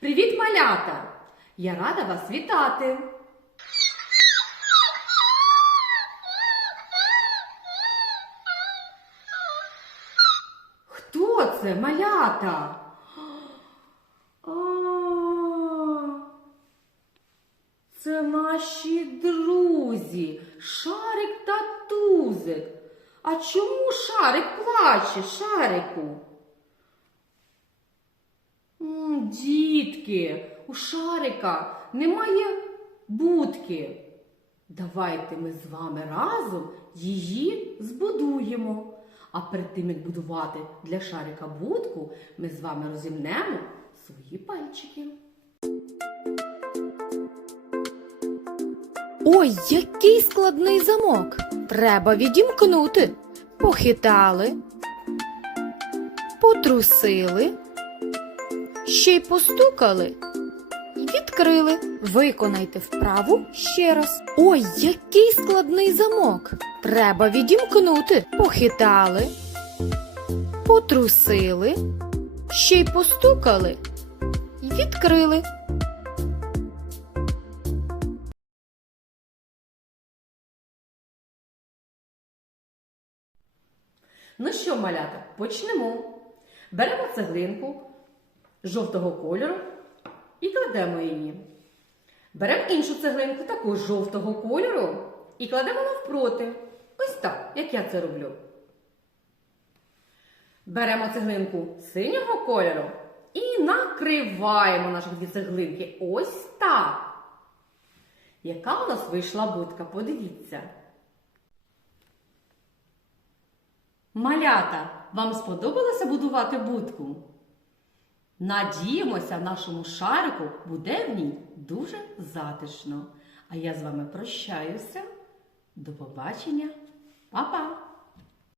Привіт, малята! Я рада вас вітати! Хто це, малята? Це наші друзі, Шарик та Тузик. А чому Шарик плаче, Шарику? Дітки, у Шарика немає будки. Давайте ми з вами разом її збудуємо. А перед тим, як будувати для Шарика будку, ми з вами розімнемо свої пальчики. Ой, який складний замок. Треба відімкнути. Похитали, потрусили, ще й постукали і відкрили. Виконайте вправу ще раз. Ой, який складний замок. Треба відімкнути. Похитали, потрусили, ще й постукали і відкрили. Ну що, малята, почнемо. Беремо цеглинку жовтого кольору і кладемо її. Беремо іншу цеглинку, також жовтого кольору, і кладемо навпроти. Ось так, як я це роблю. Беремо цеглинку синього кольору і накриваємо наші дві цеглинки. Ось так. Яка у нас вийшла будка? Подивіться. Малята, вам сподобалося будувати будку? Надіємося, нашому шарику буде в ній дуже затишно. А я з вами прощаюся. До побачення. Па-па!